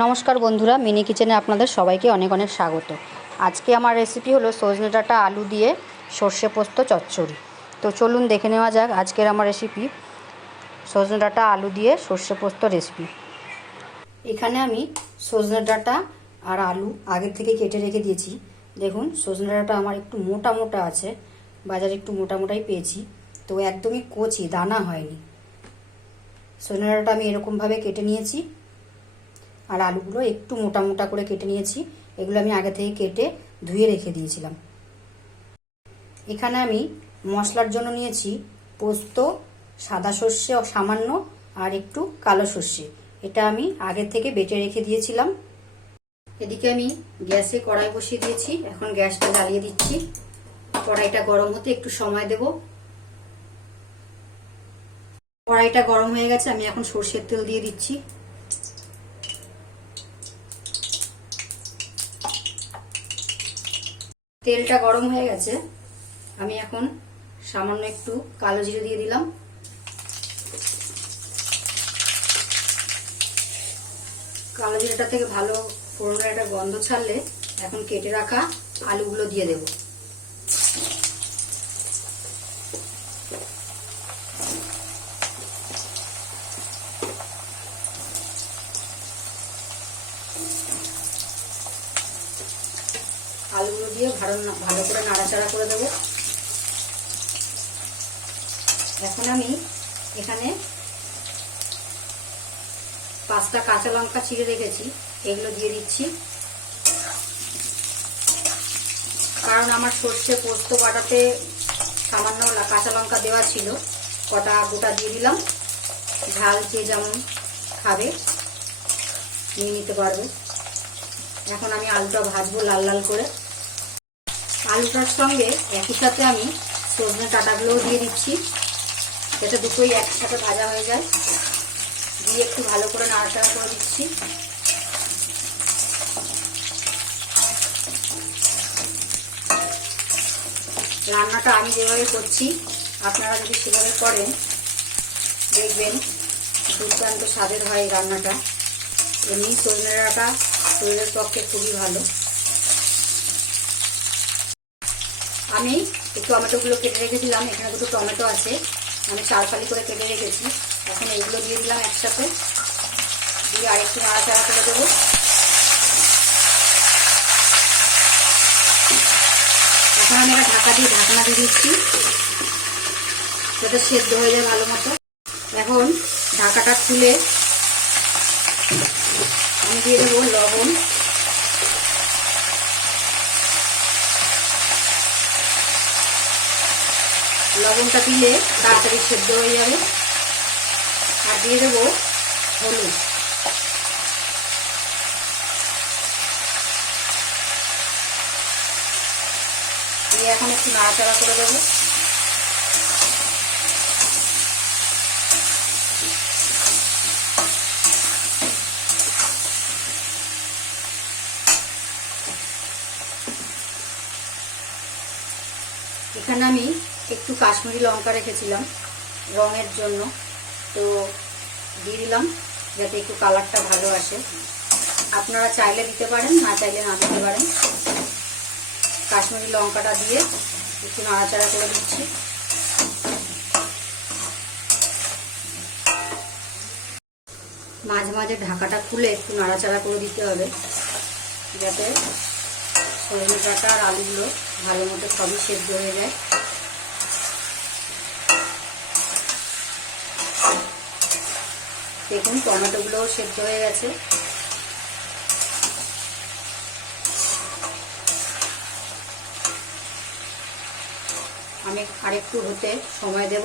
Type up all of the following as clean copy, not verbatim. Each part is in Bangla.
নমস্কার বন্ধুরা, মিনি কিচেনে আপনাদের সবাইকে অনেক অনেক স্বাগত। আজকে আমার রেসিপি হলো সজনে ডাঁটা আলু দিয়ে সর্ষে পোস্ত চচ্চড়ি। তো চলুন দেখে নেওয়া যাক আজকের আমার রেসিপি, সজনে ডাঁটা আলু দিয়ে সর্ষে পোস্ত রেসিপি। এখানে আমি সজনে ডাঁটা আর আলু আগে থেকে কেটে রেখে দিয়েছি। দেখুন, সজনে ডাঁটা আমার একটু মোটা মোটা আছে, বাজারে একটু মোটা মোটাই পেয়েছি, তো একদমই কচি, দানা হয়নি। সজনে ডাঁটা আমি এরকমভাবে কেটে নিয়েছি, আর আলুগুলো একটু মোটা মোটা করে কেটে নিয়েছি। এগুলো আমি আগে থেকে কেটে ধুয়ে রেখে দিয়েছিলাম। এখানে আমি মশলার জন্য নিয়েছি পোস্ত, সাদা সর্ষে সামান্য, আর একটু কালো সর্ষে। এটা আমি আগে থেকে বেটে রেখে দিয়েছিলাম। এদিকে আমি গ্যাসে কড়াই বসিয়ে দিয়েছি, এখন গ্যাসটা জ্বালিয়ে দিচ্ছি। কড়াইটা গরম হতে একটু সময় দেব। কড়াইটা গরম হয়ে গেছে, আমি এখন সর্ষের তেল দিয়ে দিচ্ছি। তেলটা গরম হয়ে গেছে, আমি এখন সামান্য একটু কালো জিরে দিয়ে দিলাম। কালো জিরাটা থেকে ভালো ফোড়নের একটা গন্ধ ছাড়লে এখন কেটে রাখা আলুগুলো দিয়ে দেব। আলুগুলো দিয়ে ভালো করে নাড়াচাড়া করে দেব। এখন আমি এখানে 5টা কাঁচা লঙ্কা চিড়ে রেখেছি, এগুলো দিয়ে দিচ্ছি। কারণ আমার সর্ষে পোস্ত বাটাতে সামান্য কাঁচা লঙ্কা দেওয়া ছিল, কটা গোটা দিয়ে দিলাম। ঝাল যে যেমন খাবে নিয়ে নিতে পারবে। এখন আমি আলুটা ভাজবো লাল লাল করে। আলুটার সঙ্গে একই সাথে আমি সজনে ডাঁটাগুলোও দিয়ে দিচ্ছি, যাতে দুটোই একসাথে ভাজা হয়ে যায়। দিয়ে একটু ভালো করে নাড়াচাড়া করে দিচ্ছি। রান্নাটা আমি যেভাবে করছি আপনারা যদি সেভাবে করেন দেখবেন দুর্দান্ত স্বাদের হয় রান্নাটা। এমনি সজনে ডাঁটা শরীরের পক্ষে খুবই ভালো। আমি এই টমেটোগুলো কেটে রেখেছিলাম, এখানে দুটো টমেটো আছে, আমি 4 ফালি করে কেটে রেখেছি। এখন এইগুলো দিয়ে দিলাম একসাথে, দিয়ে আরেকটু নাড়াচাড়া করে দেবো। এখন আমি একটা ঢাকা দিয়ে ঢাকনা দিয়ে দিচ্ছি, যাতে সেদ্ধ হয়ে যায় ভালো মতো। এখন ঢাকাটা খুলে আমি দিয়ে দেবো লবণ। লবণটা দিলে তাড়াতাড়ি সেদ্ধ হয়ে যাবে। আর দিয়ে দেবো হলুদ। দিয়ে এখন একটু নাড়াচাড়া করে দেবো। এখানে আমি একটু কাশ্মীরি লঙ্কা রেখেছিলাম রঙের জন্য, তো দিয়ে দিলাম যাতে একটু কালারটা ভালো আসে। আপনারা চাইলে দিতে পারেন, না চাইলে না দিতে পারেন। কাশ্মীরি লঙ্কাটা দিয়ে একটু নাড়াচাড়া করে দিচ্ছি। মাঝে মাঝে ঢাকাটা খুলে একটু নাড়াচাড়া করে দিতে হবে, যাতে সজনে ডাঁটা আর আলুগুলো ভালো মতো সবই সেদ্ধ হয়ে যায়। দেখুন টমেটোগুলোও সেদ্ধ হয়ে গেছে। আমি আরেকটু হতে সময় দেব।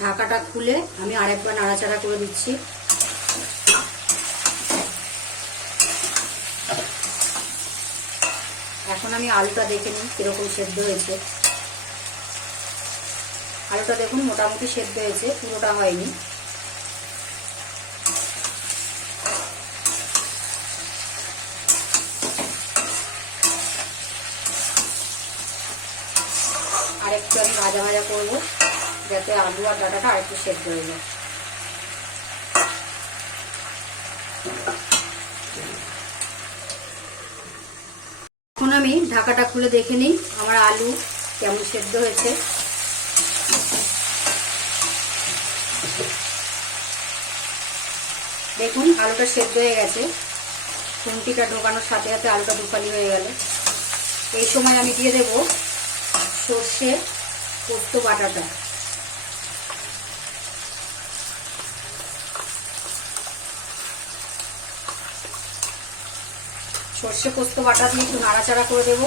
ঢাকাটা খুলে আমি আরেকবার নাড়াচাড়া করে দিচ্ছি। এখন আমি আলুটা দেখে নিই কিরকম সেদ্ধ হয়েছে। আলুটা দেখুন মোটামুটি সেদ্ধ হয়েছে, পুরোটা হয়নি। আরেকটু আমি ভাজা ভাজা করবো, যাতে আলু আর ডাঁটাটা আরেকটু সেদ্ধ হয়ে যায়। এখন আমি ঢাকাটা খুলে দেখে নিই আমার আলু কেমন সেদ্ধ হয়েছে। দেখুন আলুটা সেদ্ধ হয়ে গেছে, খুন্তিটা ঢোকানোর সাথে সাথে আলুটা দুফালি হয়ে গেল। এই সময় আমি দিয়ে দেব সর্ষে পোস্ত বাটাটা। সর্ষে পোস্ত বাটা দিয়ে একটু নাড়াচাড়া করে দেব।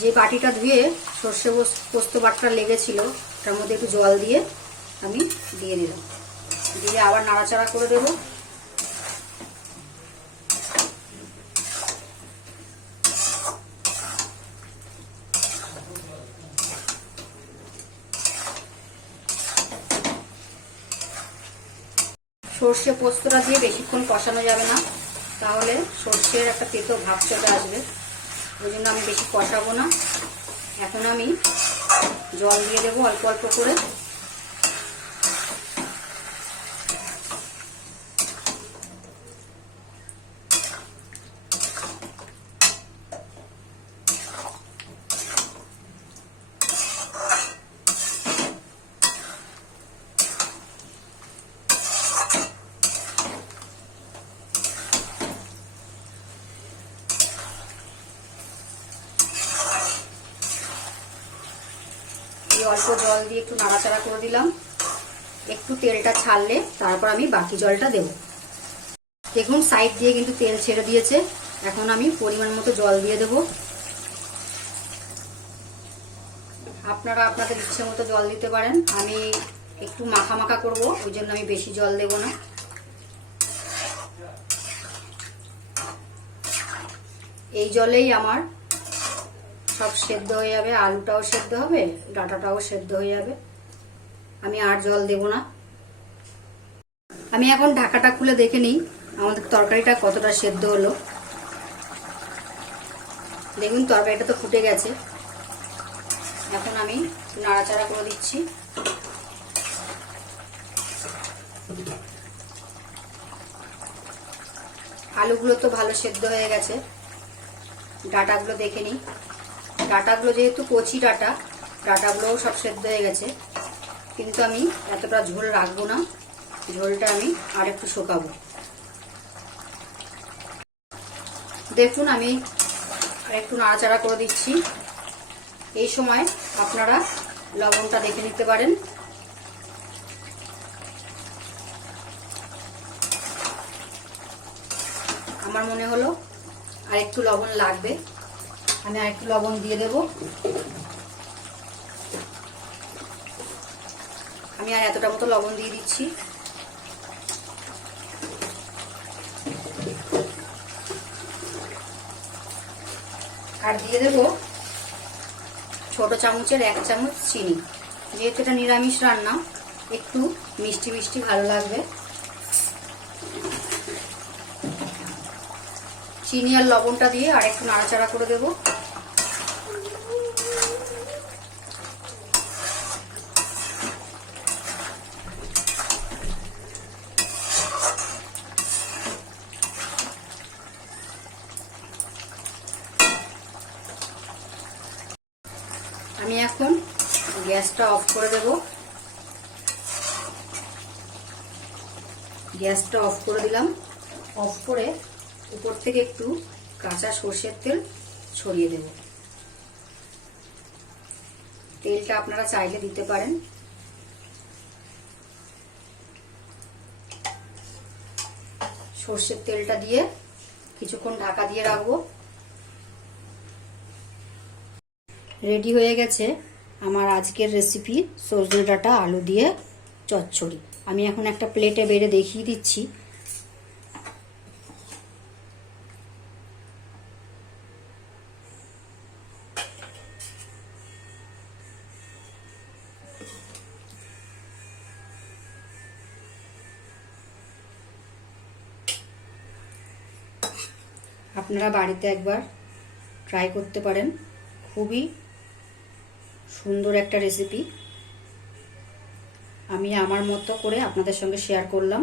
যে বাটিটা ধুয়ে সর্ষে পোস্ত বাটাটা লেগেছিল তার মধ্যে একটু জল দিয়ে আমি দিয়ে দিলাম, দিয়ে আবার নাড়াচাড়া করে দেব। সর্ষে পোস্তটা দিয়ে বেশিক্ষণ কষানো যাবে না, তাহলে সর্ষের একটা তেতো ভাব চলে আসবে, ওই জন্য আমি বেশি কষাবো না। এখন আমি জল দিয়ে দেবো অল্প অল্প করে। অল্প জল দিয়ে একটু নাড়াচাড়া করে দিলাম, একটু তেলটা ছাড়লে তারপর আমি বাকি জলটা দেব। দেখুন সাইড দিয়ে কিন্তু তেল ছেড়ে দিয়েছে, এখন আমি পরিমাণ মতো জল দিয়ে দেব। আপনারা আপনাদের ইচ্ছে মতো জল দিতে পারেন, আমি একটু মাখা মাখা করব, ওই জন্য আমি বেশি জল দেব না। এই জলেই আমার সব সেদ্ধ হয়ে যাবে, আলুটাও সেদ্ধ হবে, ডাঁটাটাও সেদ্ধ হয়ে যাবে, আমি আর জল দেব না। আমি এখন ঢাকাটা খুলে দেখে নিই আমাদের তরকারিটা কতটা সেদ্ধ হলো। দেখুন তরকারিটা তো ফুটে গেছে, এখন আমি নাড়াচাড়া করে দিচ্ছি। আলুগুলো তো ভালো সেদ্ধ হয়ে গেছে, ডাঁটাগুলো দেখে নিই। ডাঁটাগুলো যেহেতু কচি ডাঁটাগুলোও সব সেদ্ধ হয়ে গেছে, কিন্তু আমি এতটা ঝোল রাখবো না, ঝোলটা আমি আর একটু শুকাবো। দেখুন আমি আর একটু নাড়াচাড়া করে দিচ্ছি। এই সময় আপনারা লবণটা দেখে নিতে পারেন। আমার মনে হলো আর একটু লবণ লাগবে, আমি আর একটু লবণ দিয়ে দেব। আমি আর এতটা মতো লবণ দিয়ে দিচ্ছি। আর দিয়ে দেব ছোট চামচের 1 চামচ চিনি, যেহেতু এটা নিরামিষ রান্না একটু মিষ্টি মিষ্টি ভালো লাগবে। চিনি আর লবণটা দিয়ে আর একটু নাড়াচাড়া করে দেব। আমি এখন গ্যাসটা অফ করে দেব। গ্যাসটা অফ করে দিলাম। অফ করে উপর থেকে একটু কাঁচা সরষের তেল ছড়িয়ে দেব। তেলটা আপনারা চাইলে দিতে পারেন। সরষের তেলটা দিয়ে কিছুক্ষণ ঢাকা দিয়ে রাখবো। রেডি হয়ে গেছে আমার আজকের রেসিপি সজনে ডাঁটা আলু দিয়ে চচ্চড়ি। আমি এখন একটা প্লেটে বেড়ে দেখিয়ে দিচ্ছি। আপনারা বাড়িতে একবার ট্রাই করতে পারেন, খুবই সুন্দর একটা রেসিপি। আমি আমার মতো করে আপনাদের সঙ্গে শেয়ার করলাম।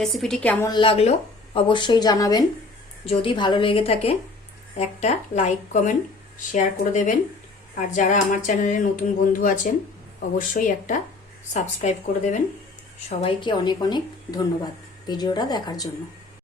রেসিপিটি কেমন লাগলো অবশ্যই জানাবেন। যদি ভালো লেগে থাকে একটা লাইক কমেন্ট শেয়ার করে দেবেন। আর যারা আমার চ্যানেলে নতুন বন্ধু আছেন অবশ্যই একটা সাবস্ক্রাইব করে দেবেন। সবাইকে অনেক অনেক ধন্যবাদ ভিডিওটা দেখার জন্য।